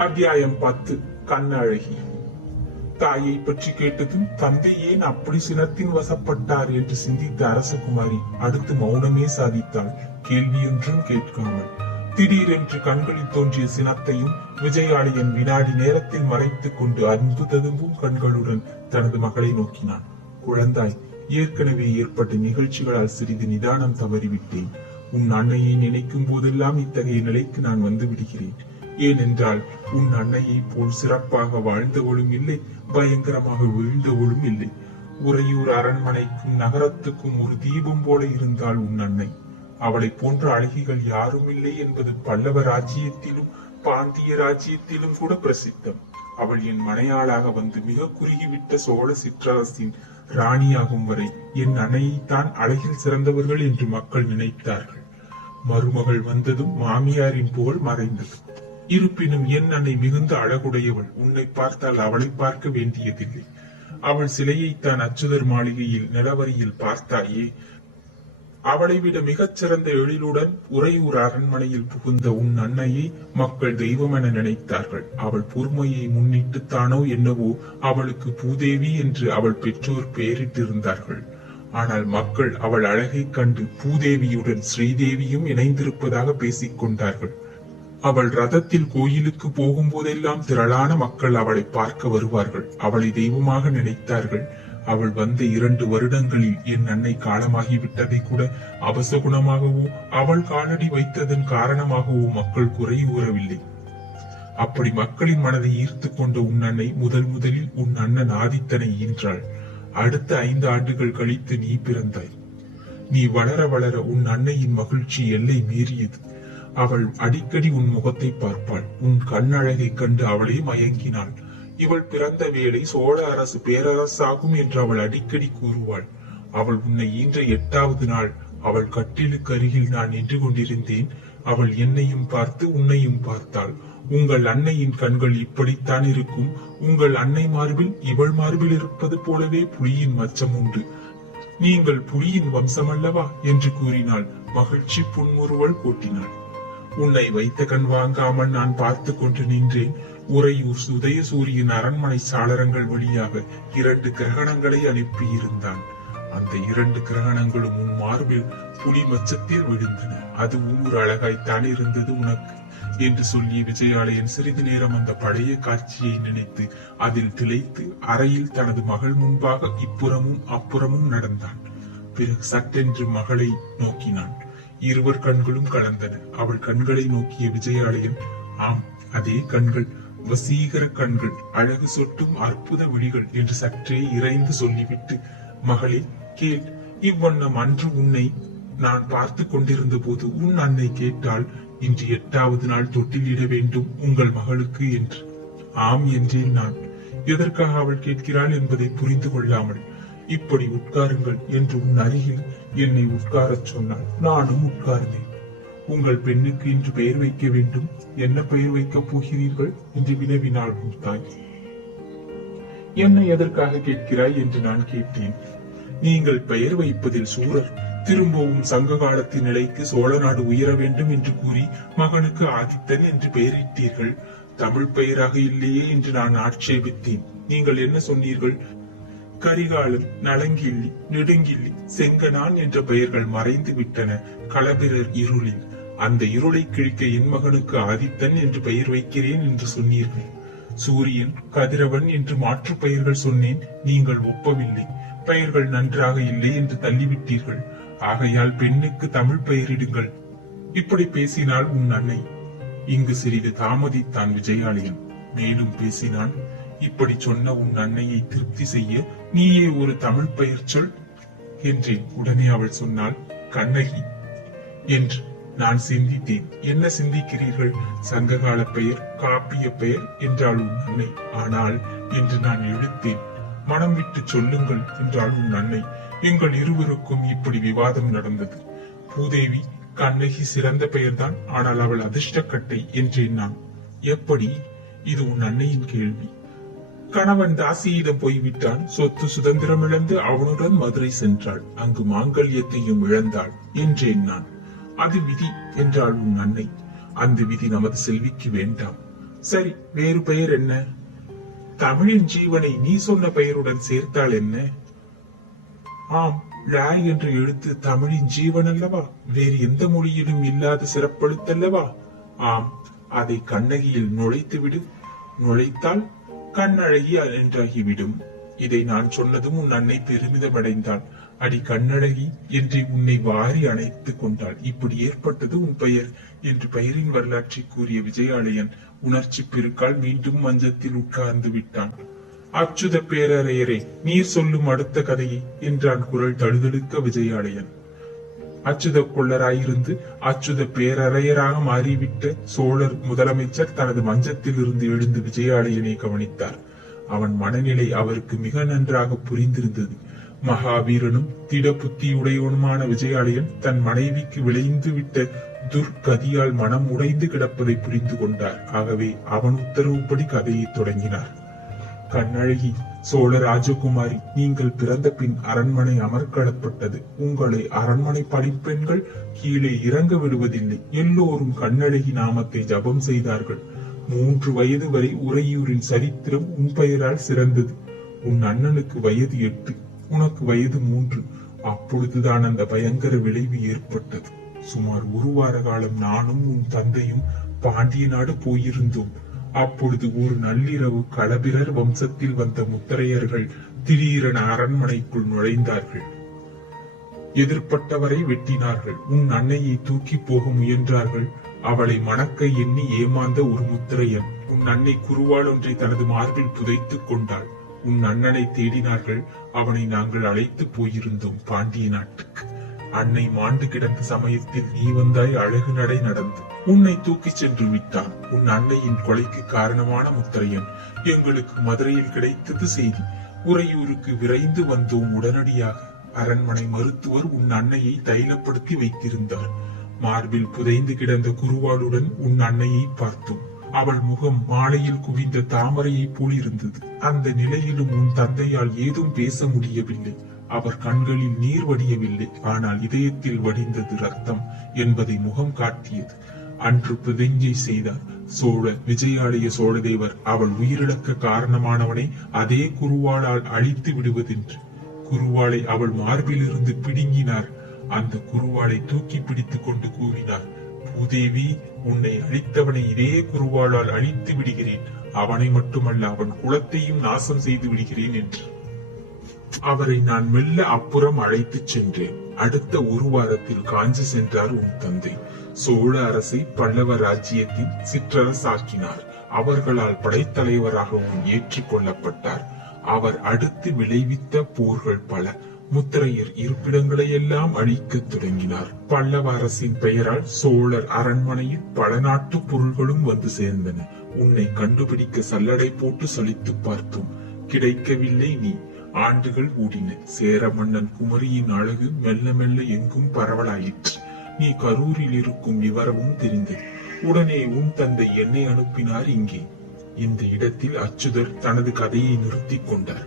அத்தியாயம் 10. கண்ணழகி. தாயை பற்றி கேட்டதும் தந்தை ஏன் அப்படி சினத்தின் வசப்பட்டார் என்று சிந்தித்த அரசகுமாரி அடுத்து மௌனமே சாதித்தாள், கேள்வியொன்றும் கேட்காமல். திடீரென்று கண்களில் தோன்றிய சினத்தையும் விஜயாலயன் வினாடி நேரத்தில் மறைத்துக் கொண்டு அன்பு ததும்பும் கண்களுடன் தனது மகளை நோக்கினான். குழந்தாய், ஏற்கனவே ஏற்பட்ட நிகழ்ச்சிகளால் சிறிது நிதானம் தவறிவிட்டேன். உன் அன்னையை நினைக்கும் போதெல்லாம் இத்தகைய நிலைக்கு நான் வந்து விடுகிறேன். ஏனென்றால் உன் அன்னையை போல் சிறப்பாக வாழ்ந்தவளும் இல்லை, பயங்கரமாக வீழ்ந்தவளும் இல்லை. உறையூர் அரண்மனைக்கும் நகரத்துக்கும் ஒரு தீபம் போல இருந்தால் உன் அன்னை. அவளை போன்ற அழகிகள் யாரும் இல்லை என்பது பல்லவ ராஜ்யத்திலும் பாண்டிய ராஜ்யத்திலும் கூட பிரசித்தம். அவள் என் மனையாளாக வந்து மிக குறுகிவிட்ட சோழ சிற்றரசின் ராணியாகும் வரை என் அன்னையைத்தான் அழகில் சிறந்தவர்கள் என்று மக்கள் நினைத்தார்கள். மருமகள் வந்ததும் மாமியாரின் புகழ் மறைந்தது. இருப்பினும் என் அன்னை மிகுந்த அழகுடையவள். உன்னை பார்த்தால் அவளை பார்க்க வேண்டியதில்லை. அவள் சிலையைத்தான் அச்சுதர் மாளிகையில் நிலவரியில் பார்த்தாயே. அவளை விட மிகச்சிறந்த எழிலுடன் உறையூர் அரண்மனையில் புகுந்த உன் அன்னையை மக்கள் தெய்வம் என நினைத்தார்கள். அவள் பொறுமையை முன்னிட்டுத்தானோ என்னவோ அவளுக்கு பூதேவி என்று அவள் பெற்றோர் பெயரிட்டிருந்தார்கள். ஆனால் மக்கள் அவள் அழகை கண்டு பூதேவியுடன் ஸ்ரீதேவியும் இணைந்திருப்பதாக பேசிக் கொண்டார்கள். அவள் ரதத்தில் கோயிலுக்கு போகும்போதெல்லாம் திரளான மக்கள் அவளை பார்க்க வருவார்கள். அவளை தெய்வமாக நினைத்தார்கள். அவள் வந்த 2 வருடங்களில் என் அன்னை காலமாகிவிட்டதை கூட அபசகுணமாகவோ அவள் காலடி வைத்ததன் காரணமாகவோ மக்கள் குறை கூறவில்லை. அப்படி மக்களின் மனதை ஈர்த்து கொண்ட உன் அன்னை முதலில் உன் அண்ணன் ஆதித்தனை ஈன்றாள். அடுத்த 5 ஆண்டுகள் கழித்து நீ பிறந்தாய். நீ வளர வளர உன் அன்னையின் மகிழ்ச்சி எல்லை மீறியது. அவள் அடிக்கடி உன் முகத்தை பார்ப்பாள். உன் கண்ணழகை கண்டு அவளே மயங்கினாள். இவள் பிறந்த வேளை சோழ அரசு பேரரசாகும் என்று அவள் அடிக்கடி கூறுவாள். அவள் உன்னை ஈன்ற 8வது நாள் அவள் கட்டிலுக்கு அருகில் நான் நின்று கொண்டிருந்தேன். அவள் என்னையும் பார்த்து உன்னையும் பார்த்தாள். உங்கள் அன்னையின் கண்கள் இப்படித்தான் இருக்கும். உங்கள் அன்னை மார்பில் இவள் மார்பில் இருப்பது போலவே புலியின் மச்சம் உண்டு. நீங்கள் புலியின் வம்சமல்லவா என்று கூறினாள். மகிழ்ச்சி புன்முறுவல் கூட்டினாள். உன்னை வைத்த கண் வாங்காமல் நான் பார்த்து கொண்டு நின்றேன். உறையூர் உதயசூரியன் அரண்மனை சாளரங்கள் வழியாக 2 கிரகணங்களை அனுப்பியிருந்தான். அந்த 2 கிரகணங்களும் உன் மார்பில் புலி மச்சத்தில் விழுந்தன. அதுவும் ஒரு அழகாய்த்தான் இருந்தது உனக்கு என்று சொல்லி விஜயாலயன் சிறிது நேரம் அந்த பழைய காட்சியை நினைத்து அதில் திளைத்து அறையில் தனது மகள் முன்பாக இப்புறமும் அப்புறமும் நடந்தான். பிறகு சட்டென்று மகளை நோக்கினான். இருவர் கண்களும் கலந்தன. அவள் கண்களை நோக்கிய விஜயாலயன், ஆம், அதே கண்கள், வசீகர கண்கள், அழகு சொட்டும் அற்புத விழிகள் என்று சற்றே இறைந்து சொல்லிவிட்டு, மகளே கேள், இவ்வண்ணம் அன்று உன்னை நான் பார்த்து கொண்டிருந்த போது உன் அன்னை கேட்டால் இன்று 8வது நாள் தொட்டிலிட வேண்டும் உங்கள் மகளுக்கு என்று. ஆம் என்றேன் நான். எதற்காக அவள் கேட்கிறாள் என்பதை புரிந்து கொள்ளாமல், இப்படி உட்காருங்கள் என்று உன் அருகில் என்னை உட்காரச் சொன்னாள். நானும் உட்கார்ந்தேன். உங்கள் பெண்ணுக்கு இன்று பெயர் வைக்க வேண்டும். என்ன பெயர் வைக்கப் போகிறீர்கள் என்று வினவினாள் உன் தாய். என்னை எதற்காக கேட்கிறாய் என்று நான் கேட்டேன். நீங்கள் பெயர் வைப்பதில் சூரர். திரும்பவும் சங்க காலத்தின் நிலைக்கு சோழ நாடு உயர வேண்டும் என்று கூறி மகனுக்கு ஆதித்தன் என்று பெயரிட்டீர்கள். தமிழ் பெயராக இல்லையே என்று நான் ஆட்சேபித்தேன். நீங்கள் என்ன சொன்னீர்கள்? கரிகாலன், நலங்கிள்ளி, நெடுங்கிள்ளி, செங்கனான் என்ற பெயர்கள் மறைந்து விட்டன களபிரர் இருளில். அந்த இருளை கிழிக்க என் மகனுக்கு ஆதித்தன் என்று பெயர் வைக்கிறேன் என்று சொன்னீர்கள். சூரியன், கதிரவன் என்று மாற்று பெயர்கள் சொன்னேன். நீங்கள் ஒப்பவில்லை. பெயர்கள் நன்றாக இல்லை என்று தள்ளிவிட்டீர்கள். ஆகையால் பெண்ணுக்கு தமிழ் பெயரிடுங்கள். இப்படி பேசினாள் உன் அன்னை. இங்கு சிறிது தாமதித்தான் விஜயாலயன். மேலும் பேசினான். இப்படி சொன்ன உன் அன்னையை திருப்தி செய்ய நீயே ஒரு தமிழ் பெயர் சொல் என்றேன். உடனே அவள் சொன்னாள், கண்ணகி என்று. நான் சிந்தித்தேன். என்ன சிந்திக்கிறீர்கள்? சங்ககால பெயர், காப்பிய பெயர் என்றாள் உன் அன்னை. ஆனால் என்று நான் இழுத்தேன். மனம் விட்டு சொல்லுங்கள் என்றாள் உன் அன்னை. எங்கள் இருவருக்கும் இப்படி விவாதம் நடந்தது. பூதேவி, கண்ணகி சிறந்த பெயர்தான், ஆனால் அவள் அதிர்ஷ்டக்கட்டை என்றேன் நான். எப்படி? இது உன் அன்னையின் கேள்வி. கணவன் தாசியிடம் போய்விட்டான். சொத்து சுதந்திரம் இழந்து அவனுடன் மதுரை சென்றாள். அங்கு மாங்கல்யத்தையும் இழந்தாள் என்றேன் நான். அது விதி என்றாள் உன் அன்னை. அந்த விதி நமது செல்விக்கு வேண்டாம். சரி, வேறு பெயர் என்ன? தமிழின் ஜீவனை நீ சொன்ன பெயருடன் சேர்த்தால் என்ன? ஆம், ழ என்ற எழுத்து தமிழின் ஜீவன் அல்லவா? வேறு எந்த மொழியிலும் இல்லாத சிறப்பெழுத்தல்லவா? ஆம், அதை கண்ணகியில் நுழைத்துவிடு. நுழைத்தால் கண்ணழகி என்றாகிவிடும். இதை நான் சொன்னதும் உன் அன்னை பெருமிதமடைந்தாள். அடி கண்ணழகி என்று உன்னை வாரி அணைத்துக் கொண்டாள். இப்படி ஏற்பட்டது உன் பெயர் என்று பெயரின் வரலாற்றை கூறிய விஜயாலயன் உணர்ச்சி பெருக்கால் மீண்டும் மஞ்சத்தில் உட்கார்ந்து விட்டான். அச்சுத பேரறையரே, நீர் சொல்லும் அடுத்த கதையை என்றான் குரல் தழுதழுக்க விஜயாலயன். அச்சுத கொள்ளராயிருந்து அச்சுத பேரறையராக மாறிவிட்ட சோழர் முதலமைச்சர் தனது மஞ்சத்தில் இருந்து எழுந்து விஜயாலயனை கவனித்தார். அவன் மனநிலை அவருக்கு மிக நன்றாக புரிந்திருந்தது. மகாவீரனும் திட புத்தியுடையவனுமான விஜயாலயன் தன் மனைவிக்கு விளைந்து விட்ட துர்கதியால் மனம் உடைந்து கிடப்பதை புரிந்து கொண்டார். ஆகவே அவன் உத்தரவுப்படி கதையை தொடங்கினார். கண்ணழகி, சோழ ராஜகுமாரி, நீங்கள் பிறந்த பின் அரண்மனை அமர்க்களப்பட்டது. உங்களை அரண்மனை பணிப்பெண்கள் கீழே இறங்க விடுவதில்லை. எல்லோரும் கண்ணழகி நாமத்தை ஜபம் செய்தார்கள். 3 வயது வரை உறையூரின் சரித்திரம் உன் பெயரால் சிறந்தது. உன் அண்ணனுக்கு வயது 8, உனக்கு வயது 3. அப்பொழுதுதான் அந்த பயங்கர விளைவு ஏற்பட்டது. சுமார் 1 வார காலம் நானும் உன் தந்தையும் பாண்டிய நாடு போயிருந்தோம். அப்பொழுது ஒரு நள்ளிரவு களபிரர் வம்சத்தில் வந்த முத்தரையர்கள் திடீரென அரண்மனைக்குள் நுழைந்தார்கள். எதிர்பட்டவரை வெட்டினார்கள். உன் அன்னையை தூக்கி போக முயன்றார்கள். அவளை மணக்க எண்ணி ஏமாந்த ஒரு முத்திரையன் உன் அன்னை குருவாள் ஒன்றை தனது மார்பில் புதைத்துக் கொண்டாள். உன் அண்ணனை தேடினார்கள். அவனை நாங்கள் அழைத்து போயிருந்தோம் பாண்டிய நாட்டுக்கு. அன்னை மாண்டு கிடந்த சமயத்தில் நீ வந்தாய். அழகு நடை நடந்து உன்னை தூக்கி சென்று விட்டான். உன் அன்னையின் கொலைக்கு காரணமான முத்திரையன். எங்களுக்கு மதுரையில் கிடைத்தது செய்தி. உறையூருக்கு விரைந்து வந்தோம். உடனடியாக அரண்மனை மருத்துவர் உன் அன்னையை தைலப்படுத்தி வைத்திருந்தார். மார்பில் புதைந்து கிடந்த குருவாளுடன் உன் அன்னையை பார்த்தோம். அவள் முகம் மாலையில் குவிந்த தாமரையை போல் இருந்தது. அந்த நிலையிலும் உன் தந்தையால் ஏதும் பேச முடியவில்லை. அவர் கண்களில் நீர் வடியவில்லை, ஆனால் இதயத்தில் வடிந்தது ரத்தம் என்பதை முகம் காட்டியது. அன்று பிரதிஞ்சை செய்தார். சோழ விஜயாலய சோழதேவர் அவள் உயிரிழக்க காரணமானவனை அதே குருவாளால் அழித்து விடுவதென்று. குருவாளை அவள் மார்பில் இருந்து பிடுங்கினார். அந்த குருவாளை தூக்கி பிடித்துக் கொண்டு கூவினார், பூதேவி, உன்னை அழித்தவனை இதே குருவாளால் அழித்து விடுகிறேன். அவனை மட்டுமல்ல, அவன் குலத்தையும் நாசம் செய்து விடுகிறேன் என்று. அவரை நான் மெல்ல அப்புறம் அழைத்துச் சென்றேன். அடுத்த 1 வாரத்தில் காஞ்சி சென்றார் உன் தந்தை. சோழ அரசை பல்லவ ராஜ்யத்தின் சிற்றரசாக்கினார். அவர்களால் படைத்தலைவராகவும் ஏற்றுக் கொள்ளப்பட்டார். அவர் அடுத்து விளைவித்த போர்கள் பல. முத்திரையர் இருப்பிடங்களை எல்லாம் அழிக்கத் தொடங்கினார். பல்லவ அரசின் பெயரால் சோழர் அரண்மனையில் பல நாட்டு பொருள்களும் வந்து சேர்ந்தன. உன்னை கண்டுபிடிக்க சல்லடை போட்டு சலித்து பார்த்தோம். கிடைக்கவில்லை. நீ ஆண்டுகள் ஓடின. சேர மன்னன் குமரியின் அழகு மெல்ல மெல்ல எங்கும் பரவலாயிற்று. நீ கரூரில் இருக்கும் விவரமும் தெரிந்தது. உடனே உன் தந்தை என்னை அனுப்பினார் இங்கே. இந்த இடத்தில் அச்சுதர் தனது கதையை நிறுத்தி கொண்டார்.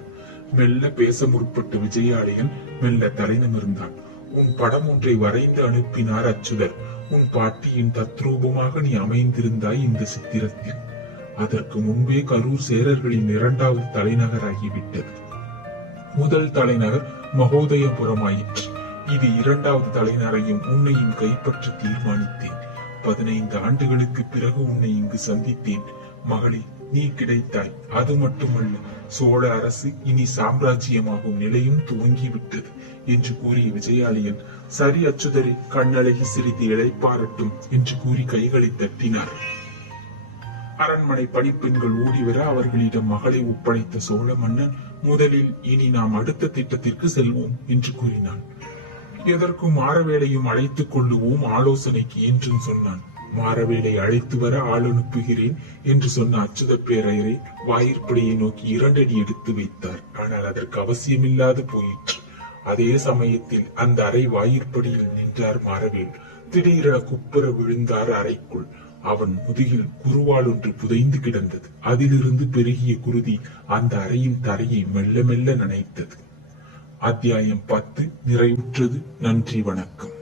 மெல்ல பேச முற்பட்ட விஜயாலயன் மெல்ல தலை நிமிர்ந்தான். உன் படம் ஒன்றை வரைந்து அனுப்பினார் அச்சுதர். உன் பாட்டியின் தத்ரூபமாக நீ அமைந்திருந்தாய் இந்த சித்திரத்தில். அதற்கு முன்பே கரூர் சேரர்களின் 2வது தலைநகராகிவிட்டது. முதல் தலைநகர் மகோதயபுரமாயிற்று. இது 2வது தலைநகரையும் உன்னையும் கைப்பற்ற தீர்மானித்தேன். 15 ஆண்டுகளுக்கு பிறகு உன்னை இங்கு சந்தித்தேன். மகளே, நீ கிடைத்தாய். அது மட்டுமல்ல, சோழ அரசு இனி சாம்ராஜ்யமாகும் நிலையும் துவங்கிவிட்டது என்று கூறிய விஜயாலயன், சரி அச்சுதரே, கண்ணழகி சிறிது இளைப்பாரட்டும் என்று கூறி கைகளை தட்டினார். அரண்மனை பணிப்பெண்கள் ஓடிவர அவர்களிடம் மகளை ஒப்படைத்த சோழ மன்னன், முதலில் இனி நாம் அடுத்த திட்டத்திற்கு செல்வோம் என்று கூறினான். எதற்கும் மாரவேலையும் அழைத்துக் கொள்ளுவோம் ஆலோசனைக்கு என்றும் சொன்னான். மாரவேலை அழைத்து வர ஆள் அனுப்புகிறேன் என்று சொன்ன அச்சுத பேரையரை வாயிற்படியை நோக்கி 2 அடி எடுத்து வைத்தார். ஆனால் அதற்கு அவசியமில்லாது போயிற்று. அதே சமயத்தில் அந்த அறை வாயிற்படியில் நின்றார் மாரவேல். திடீரென குப்புற விழுந்தார் அறைக்குள். அவன் முதுகில் குருவாள் ஒன்று புதைந்து கிடந்தது. அதிலிருந்து பெருகிய குருதி அந்த அறையின் தரையை மெல்ல மெல்ல நனைத்தது. அத்தியாயம் 10 நிறைவுற்றது. நன்றி, வணக்கம்.